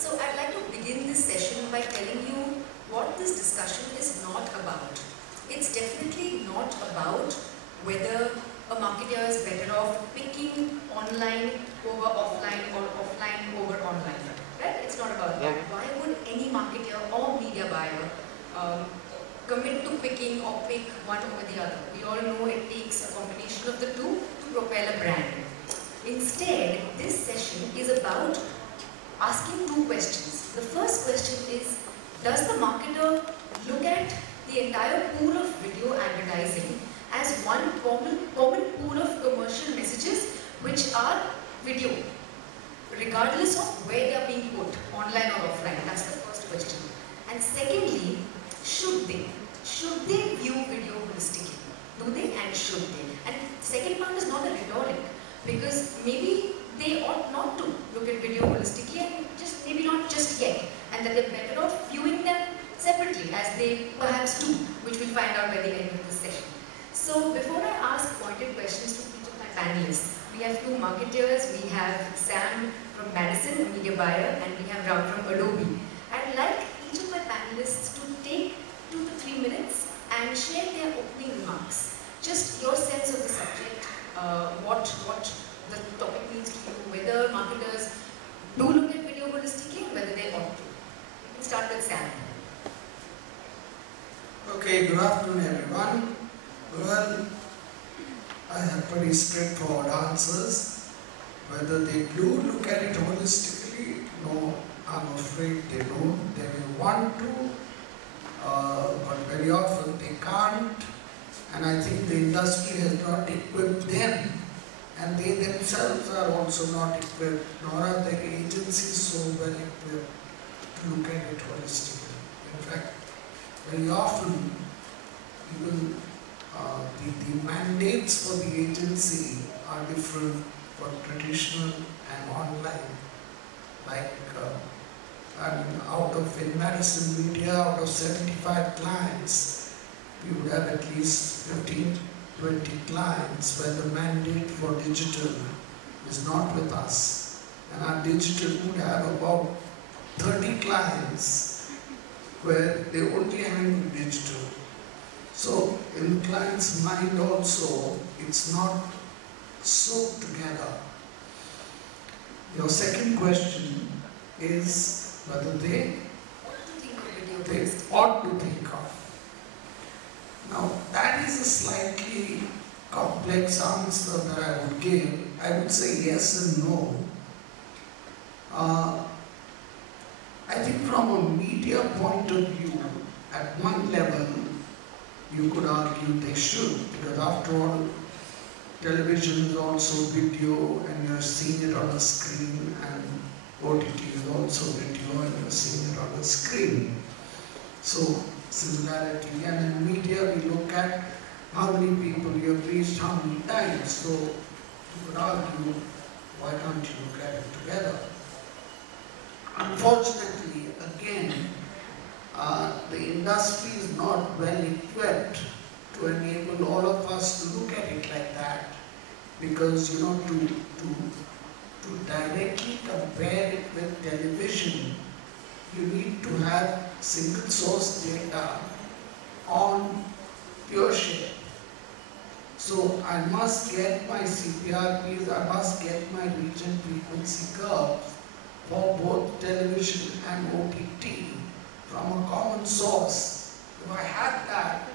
So I'd like to begin this session by telling you what this discussion is not about. It's definitely not about whether a marketer is better off picking online over offline or offline over online. Right? It's not about that. Why would any marketer or media buyer commit to picking or pick one over the other? We all know it takes a combination of the two to propel a brand. Instead, this session is about asking two questions. The first question is, does the marketer look at the entire pool of video advertising as one common pool of commercial messages which are video, regardless of where they are being put, online or offline? That's the first question. And secondly, should they view video holistically? Do they and should they? And second part is not a rhetoric, because maybe they ought not to look at video holistically, and just maybe not just yet, and that they're better off viewing them separately, as they perhaps do, which we'll find out by the end of this session. So before I ask pointed questions to each of my panelists, we have two marketers. We have Sam from Maddison, a media buyer, and we have Ram from Adobe. I'd like each of my panelists to take 2 to 3 minutes and share their opening remarks. Just your sense of the subject, what the topic means to you, whether marketers do look at video holistically, and whether they ought to. We can start with Sam. Okay, good afternoon everyone. Well, I have pretty straightforward answers. Whether they do look at it holistically, no, I'm afraid they don't. They may want to, but very often they can't. And I think the industry has not equipped them, and they themselves are also not equipped, nor are their agencies so well equipped to look at it holistically. In fact, very often, even the mandates for the agency are different for traditional and online. Like, out of, in Maddison media, out of 75 clients, we would have at least 15, 20 clients where the mandate for digital is not with us. And our digital would have about 30 clients where they only handle digital. So in the client's mind also, it's not soaked together. Your second question is whether they ought to think of. Now, that is a slightly complex answer that I would give. I would say yes and no. I think from a media point of view, at one level, you could argue they should, because after all, television is also video and you're seeing it on a screen, and OTT is also video and you're seeing it on a screen. So, similarity. And in media, we look at how many people you have reached how many times. So, you could argue, why can't you look at it together? Unfortunately, again, the industry is not well equipped to enable all of us to look at it like that, because you know, to directly compare it with television, you need to have single source data on viewership. So I must get my CPRPs, I must get my reach and frequency curves for both television and OTT from a common source. If I had that,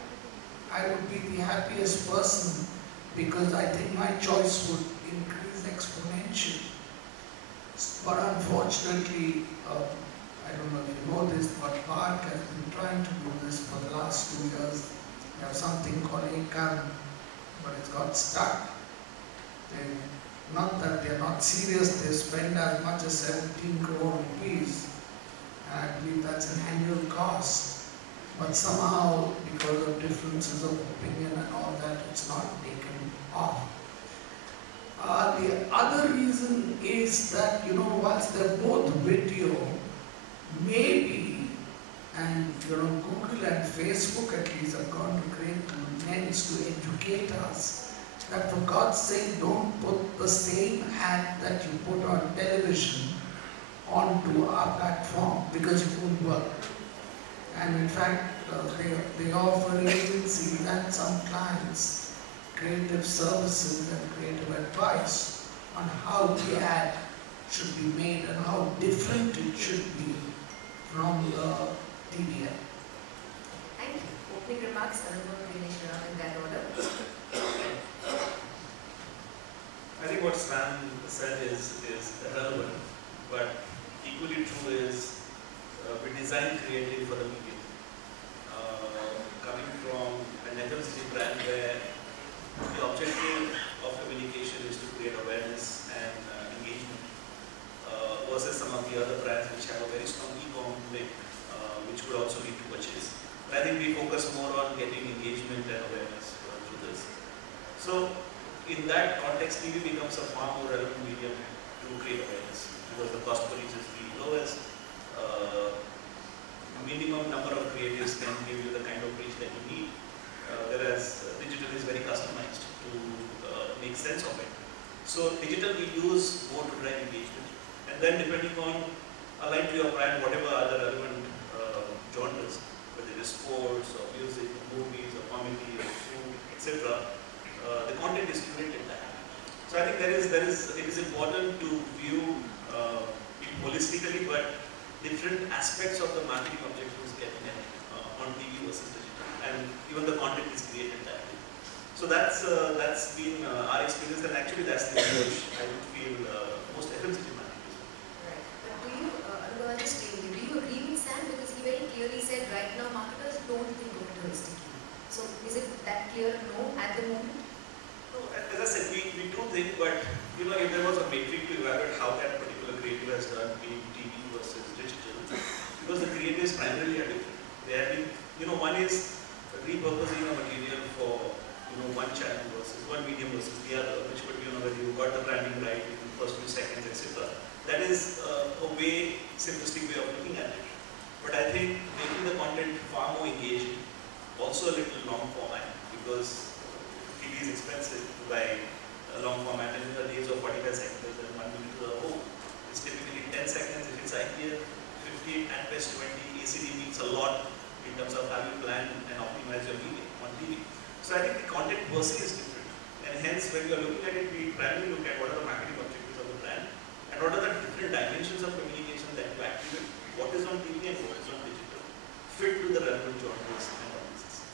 I would be the happiest person, because I think my choice would increase exponentially. But unfortunately, I don't know if you know this, but Park has been trying to do this for the last 2 years. They have something called ACAM, but it's got stuck. Not that they're not serious, they spend as much as 17 crore rupees. And I believe that's an annual cost. But somehow, because of differences of opinion and all that, it's not taken off. The other reason is that, you know, whilst they're both video, maybe, and you know, Google and Facebook at least have gone to great lengths to educate us that for God's sake don't put the same ad that you put on television onto our platform because it won't work. And in fact, they offer agencies and some clients creative services and creative advice on how the ad should be made and how different it should be from the TV ad. Thank you. Opening remarks, Anupam, Dinesh, in that order. I think what Sam said is relevant, but equally true is we design creative for the medium. Coming from an FMCG brand where the objective of communication is to create awareness and engagement versus some of the other brands which have a very strong e-com link, which would also lead to purchase. But I think we focus more on getting engagement and awareness through this. So in that context, TV becomes a far more relevant medium to create awareness because the cost per reach is the lowest. Minimum number of creatives can give you the kind of reach that you need, whereas digital is very customized to make sense of it. So digital we use more to drive engagement, and then depending on aligned to your brand, whatever other relevant genres, whether it is sports or music or movies or comedy or food, etc., the content is curated that. So I think it is important to view it holistically, but different aspects of the marketing objectives get met on TV versus digital, and even the content is created that way. So that's been our experience, and actually that's the approach I would feel most FMCG marketers. Right. But do you, Anupam, just do you agree with Sam? Because he very clearly said right now marketers don't think of it holistically. So is it that clear no at the moment? No, as I said, we do think, but if there was a metric to evaluate how that particular creative has done, being TV versus digital, because the creatives primarily are different. They have been, one is repurposing a material for one channel versus one medium versus the other, which would be whether you got the branding right in the first few seconds, etc. That is a way simplistic way of looking at it. But I think making the content far more engaging, also a little long format, because TV is expensive to buy a long format, and in the days of 45 seconds and 1 minute to the home, it's typically 10 seconds if it's ideal, 15 at best 20. ACD means a lot in terms of how you plan and optimize your media on TV. So I think the content per se is different, and hence when you are looking at it, we primarily look at what are the marketing objectives of the brand and what are the different dimensions of communication that you activate, what is on TV and what is on digital, fit to the relevant genres and audiences.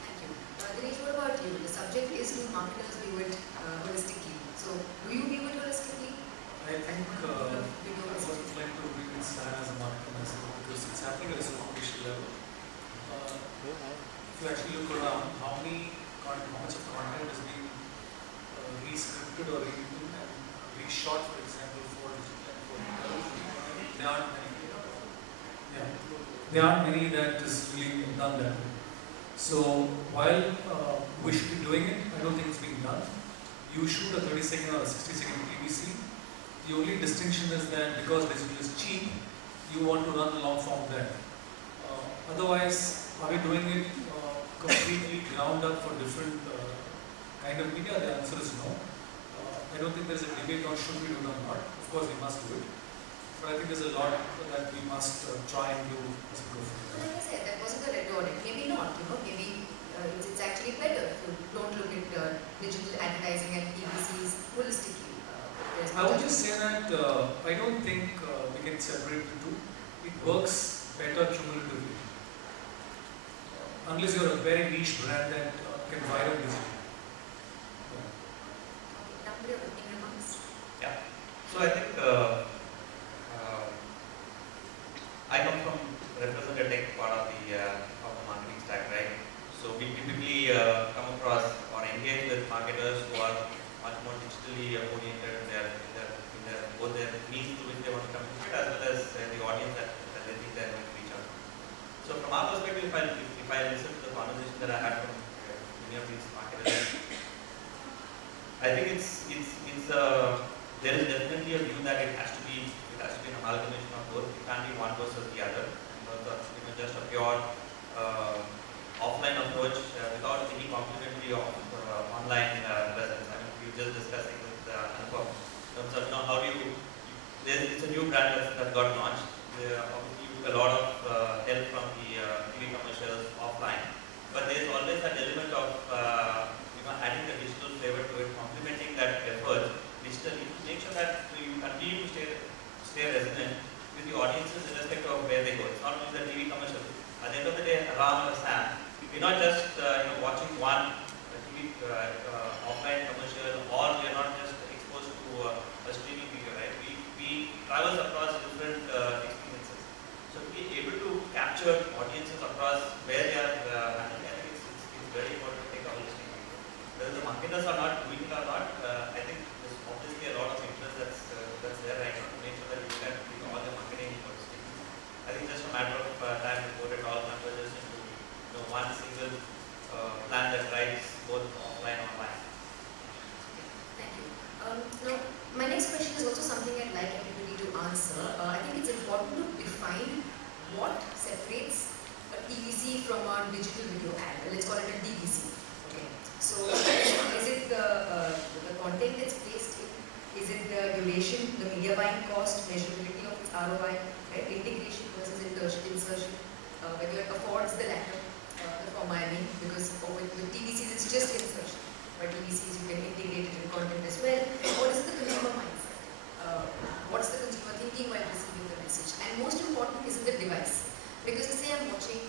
Thank you. Dinesh, what about you? The subject is do marketers view it holistically. So do you view it holistically? I think I would like to agree with Sam as a marketer myself, because it's happening at a superficial level. If you actually look around, how much of content is being re-scripted or rewritten and reshot, for example, for digital and for television, there aren't many. Yeah. There aren't many that is really done that way. So while we should be doing it, I don't think it's being done. You shoot a 30-second or a 60-second PVC. The only distinction is that because digital is cheap, you want to run the long form there. Otherwise, are we doing it completely ground up for different kind of media? The answer is no. I don't think there's a debate on should we do it or not. Of course, we must do it. But I think there's a lot that we must try and do as we go forward. Like I said, that wasn't the rhetoric. Maybe not. Maybe it's actually better if you don't look at digital advertising and PPCs holistically. I would just say that I don't think we can separate the two. It works better cumulatively. Unless you're a very niche brand that can viral digitally. Yeah. So I think I come from represent a tech part of the marketing stack, right? So we typically come across or engage with marketers who are much more digitally oriented in both their needs to which they want to communicate, as well as the audience that they think they're going to reach out. So from our perspective, if I listen to the conversation that I had from many of these marketers, I think there is definitely a view that it has to be an amalgamation of both. It can't be one versus the other. Just a pure offline approach without any complementary of online presence. I mean, we were just discussing with Anupam in terms of how do you. It's a new brand that got launched. They obviously took a lot of help from the TV commercials offline, but there's always that element of adding the digital flavor to it, complementing that effort digitally to make sure that you continue to stay resonant with the audiences irrespective of where they go. It's not only the TV commercial. At the end of the day, Ram or Sam, we're not just watching one TV offline commercial, or we're not just exposed to a streaming video, right? We travel across different experiences. So to be able to capture audiences across where they are, I think it's very important to take a holistic view. Whether the marketers are not doing it or not, I think there's obviously a lot of interest that's there right now to make sure that you can all the marketing holistic. I think just a matter of time before it all converges into one single plan that drives both offline and online. Thank you. Now, my next question is also something I'd like everybody to answer. I think it's important to define what separates a TVC from a digital video ad. Let's call it a DVC. Okay. So, is it the content that's placed in? Is it the duration, the media buying cost, measurability of its ROI, right? Integration versus insertion, whether it affords the latter, the former, I mean, because with TVCs it's just insertion, but TVCs you can integrate it in content as well. What is the consumer mindset? What's the consumer thinking while receiving the message? And most important is the device. Because say I'm watching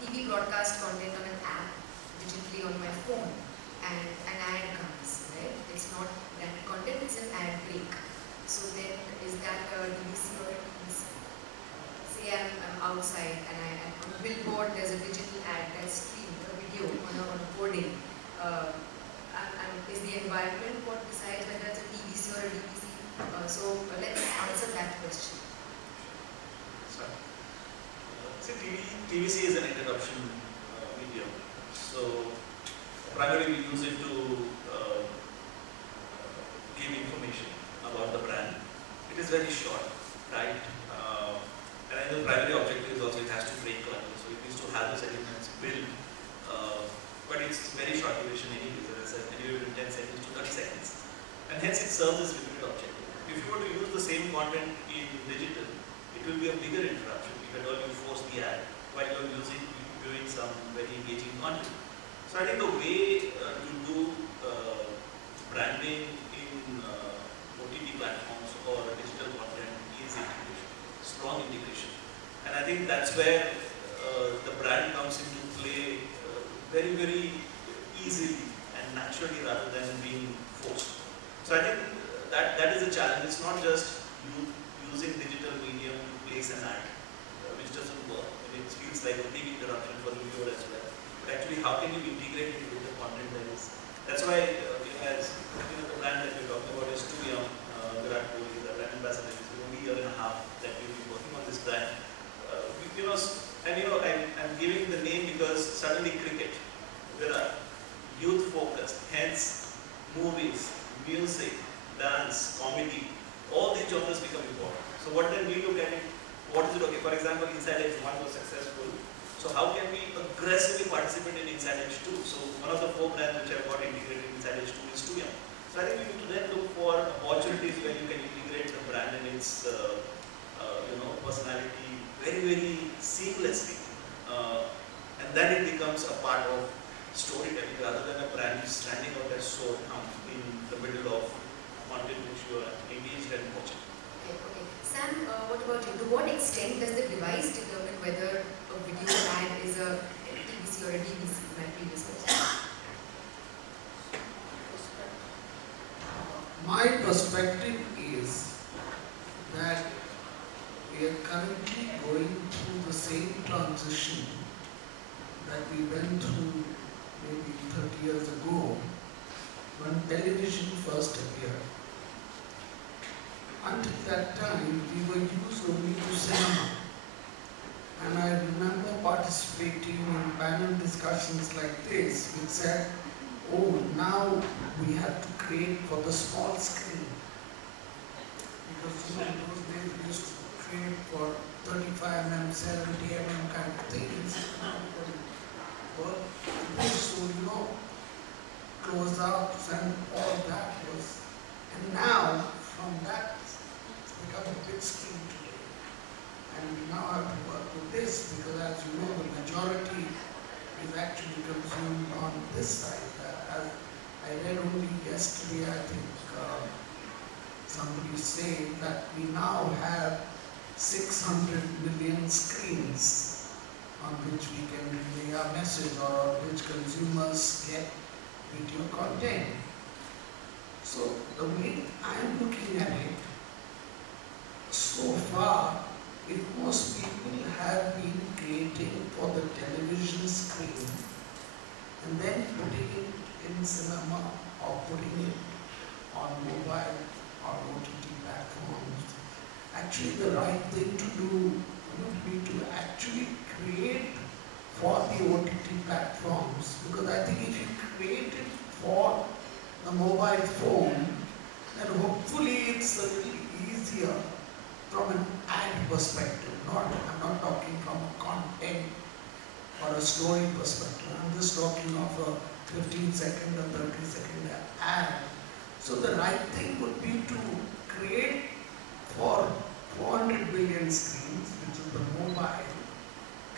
TV broadcast content on an app digitally on my phone, and an ad comes, right? It's not that content, it's an ad break. So then is that a DVC or a TVC? Say I'm outside and on a billboard there's a digital ad that's streamed, a video on a boarding. Is the environment what decides whether it's a TVC or a DVC? So let's answer that question. See, TVC is an interruption medium. So primarily we use it to give information about the brand. It is very short, right? And I know the primary objective is also it has to break clutter. So it needs to have those elements built. But it's very short duration anyways, as I said, anywhere between 10 seconds to 30 seconds. And hence it serves this limited objective. If you were to use the same content in digital, it will be a bigger interruption. You can only force the ad while you're viewing some very engaging content. So I think the way to do branding in OTT platforms or digital content is integration, strong integration. And I think that's where the brand comes into play very, very easily and naturally rather than being forced. So I think that is a challenge. It's not just using digital medium to place an ad, which doesn't work. It feels like a big interruption for the viewer as well. But actually, how can you integrate it with the content that is? That's why, as the brand that we're talking about is too young. Virat Kohli, the brand ambassador, it's only a year and a half that we've been working on this brand. I'm giving the name because suddenly cricket, Virat, youth focused, hence movies, music, dance, comedy, all these genres become important. So what then we look at it, what is it okay? For example, Inside Edge 1 was successful. So how can we aggressively participate in Inside Edge 2? So one of the 4 brands which have got integrated in Inside Edge 2 is too young. So I think we need to then look for opportunities where you can integrate the brand and its personality very, very seamlessly. And then it becomes a part of storytelling rather than a brand standing out as so in the middle of content which you are engaged and watching. Okay. Sam, what about you? To what extent does the device determine whether a video ad is a TVC or a DVC? My previous question. My perspective is that we are currently going through the same transition that we went through maybe 30 years ago when television first appeared. Until that time, we were used only to cinema. And I remember participating in panel discussions like this, which said, oh, now we have to create for the small screen. Because in those days we used to create for 35 mm, 70 mm kind of things. So, close ups and all that was. And now, from that, it's become a big screen today. And we now have to work with this because, as you know, the majority is actually consumed on this side. As I read only yesterday, I think somebody saying that we now have 600 million screens on which we can relay our message or on which consumers get video content. So the way I'm looking at it, so far, if most people have been creating for the television screen and then putting it in cinema or putting it on mobile or OTT platforms, actually the right thing to do would be to actually create for the OTT platforms, because I think if you create it for the mobile phone, then hopefully it's a little easier from an ad perspective. I'm not talking from a content or a story perspective. I'm just talking of a 15-second or 30-second ad. So the right thing would be to create for 400 billion screens, which is the mobile,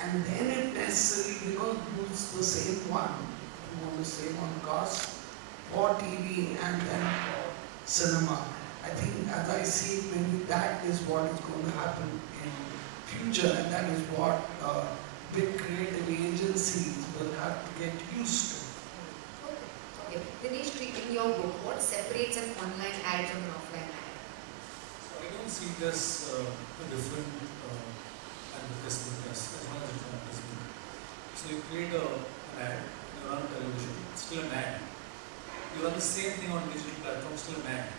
and then if necessary, use the same one, if you want the same on cost, for TV and then for cinema. I think, as I see it, maybe that is what is going to happen in future, and that is what big creative agencies will have to get used to. Okay. Dinesh, in your book, what separates an online ad from an offline ad? So I don't see this a different advertisement as long as it's an advertisement. So you create an ad, you run television, it's still an ad. You run the same thing on digital platforms, still an ad.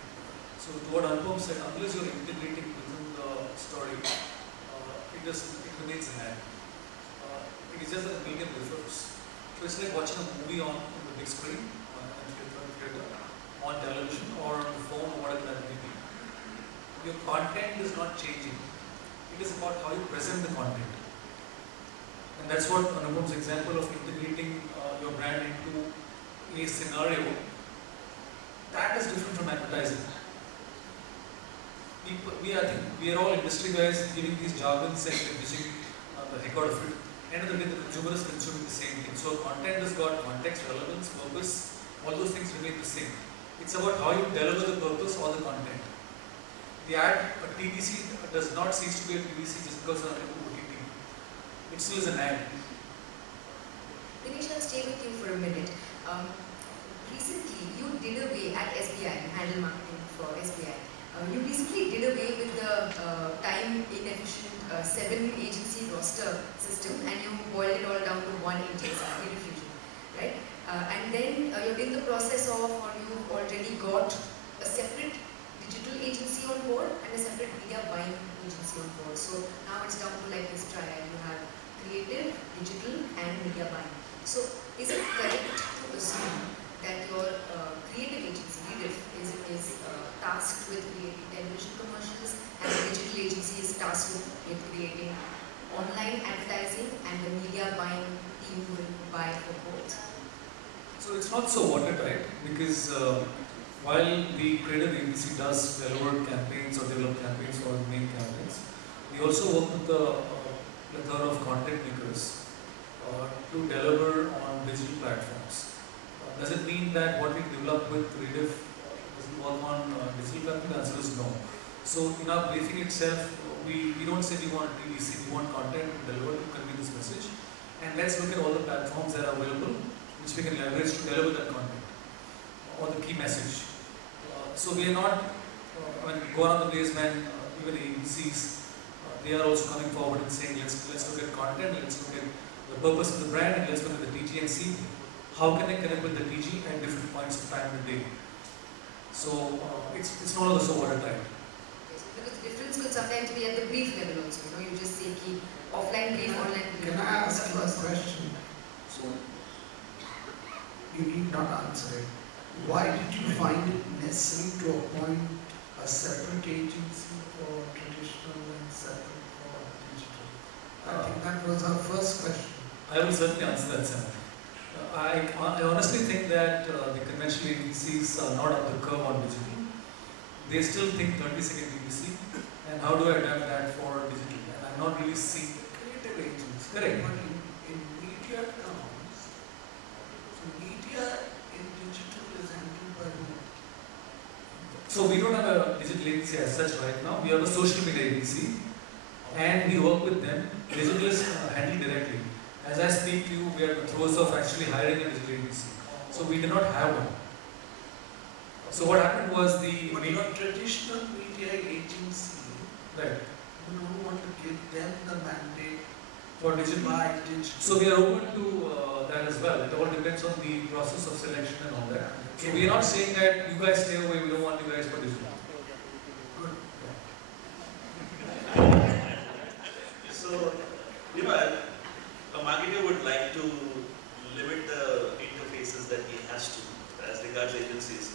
So to what Anupam said, unless you're integrating within the story, it remains an ad. It is just that the medium differs. So it's like watching a movie on the big screen, on television or on the phone or whatever that may be. Your content is not changing. It is about how you present the content. And that's what Anupam's example of integrating your brand into a scenario, that is different from advertising. I think we are all industry guys giving these jargons and using the heck out of it. End of the day, the consumer is consuming the same thing. So content has got context, relevance, purpose, all those things remain the same. It's about how you deliver the purpose or the content. The ad, a TVC does not cease to be a TVC just because of an OTT. It still is an ad. Dinesh, I'll stay with you for a minute. Recently, you did away at SBI, you handle marketing for SBI. You recently did away with the time inefficient 7-agency roster system, and you boiled it all down to one agency, Fusion, right? And then you're in the process of, or you've already got a separate digital agency on board and a separate media buying agency on board. So now it's down to like this triad. You have creative, digital, and media buying. So is it correct to assume that your creative agency, is tasked with creating television commercials, and the digital agency is tasked with creating online advertising, and the media buying team will buy for both? So it's not so watertight, because while the creative agency does deliver campaigns or develop campaigns for the main campaigns, we also work with the plethora of content makers to deliver on digital platforms. Does it mean that what we develop with creative doesn't work on digital platforms? The answer is no. So in our briefing itself, we don't say we want TVC, we want content to deliver to convey this message. And let's look at all the platforms that are available, which we can leverage to deliver that content or the key message. So we are not, go on the days when even agencies, they are also coming forward and saying, let's look at content, let's look at the purpose of the brand, and let's look at the TG and see how can I connect with the TG at different points of time in the day. So it's not also watertight. Because the difference could sometimes be at the brief level also. You just say keep offline brief, online brief. Can I ask you a question? So you need not answer it. Why did you find it necessary to appoint a separate agency for traditional and separate for digital? I think that was our first question. I will certainly answer that, Sam. I honestly think that the conventional agencies are not up the curve on digital. They still think 30-second TVC, and and how do I adapt that for digital? And I'm not really seeing Creative agents. Correct. But in media terms, so media in digital is handled by who? So we don't have a digital agency as such right now. We have a social media agency, and we work with them. Digital is handled directly. As I speak to you, we are in the throes of actually hiring a digital agency. So we do not have one. So what happened was But your traditional media agency, right you don't want to give them the mandate for to digital. buy digital. So we are open to that as well. It all depends on the process of selection and all that. So we are not saying that you guys stay away. We don't want you guys for digital. Good. So, you know, a marketer would like to limit the interfaces that he has to as regards agencies.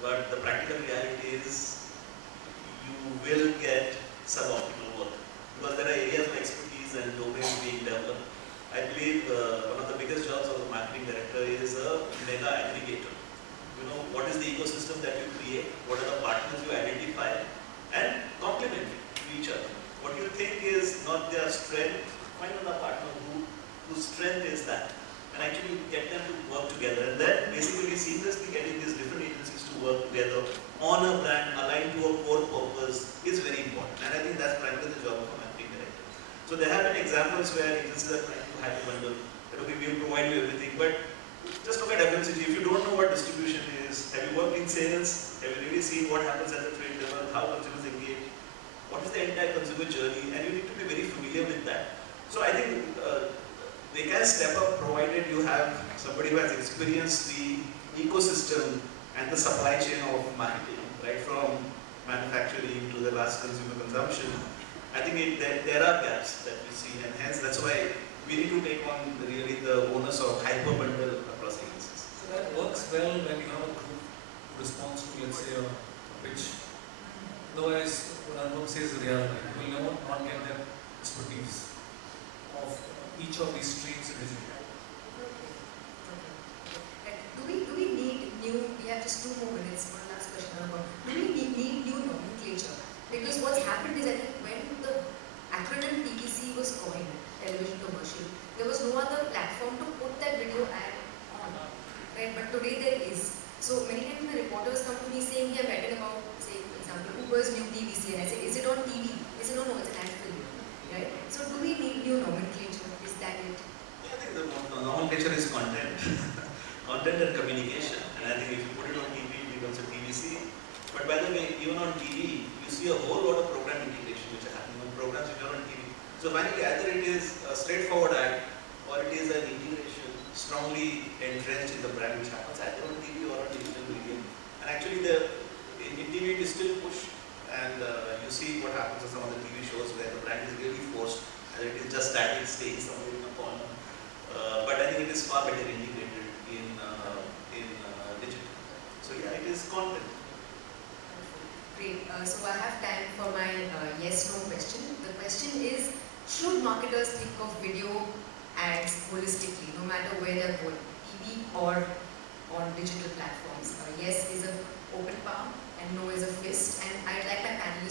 But the practical reality is you will get suboptimal work because there are areas of expertise and domains being developed. I believe one of the biggest jobs of the marketing director is a mega aggregator. You know, what is the ecosystem that you create, what are the partners you identify, and complementary to each other. What you think is not their strength, find another partner whose strength is that, and actually get them to work together. And then basically seamlessly getting these different agencies to work together on a brand aligned to a core purpose is very important. And I think that's primarily the job of a marketing director. So there have been examples where agencies are trying to hack a bundle, that okay, we will provide you everything, but just look at FMCG. If you don't know what distribution is, have you worked in sales? Have you really seen what happens at the trade level, how consumers engage? What is the entire consumer journey? And you need to be very familiar with that. So I think they can step up provided you have somebody who has experienced the ecosystem and the supply chain of marketing, right from manufacturing to the last consumer consumption. I think there are gaps that we see, and hence that's why we need to take on really the onus of hyper bundle across agencies. So that works well when you have a group who responds to, let's say, a pitch. Otherwise, what Anupam says is reality. You will not get that expertise of each of these streams in digital. Do we need new, we have just 2 more minutes, one last question about, do we need new nomenclature? Because what's happened is I think when the acronym TVC was coined, television commercial, there was no other platform to put that video ad on, right? But today there is. So many times the reporters come to me saying, yeah, writing about, say, for example, Uber's new TVC, and I say, is it on TV? They say, no, it's an ad film, right? So do we need new nomenclature? Is that it? Yeah, I think the nomenclature is content. Content and communication. And I think if you put it on TV, it becomes a TVC. But by the way, even on TV, you see a whole lot of program integration which are happening on programs which are on TV. So finally, either it is a straightforward ad or it is an integration strongly entrenched in the brand which happens either on TV or on digital medium. And actually, in TV it is still pushed, and you see what happens in some of the TV shows where the brand is really forced and it is just static, staying somewhere in a corner. But I think it is far better integrated in digital. So yeah, it is content. Great. So I have time for my yes/no question. The question is, should marketers think of video ads holistically, no matter where they're going, TV or on digital platforms? Yes is an open palm and no is a fist. And I'd like my panelists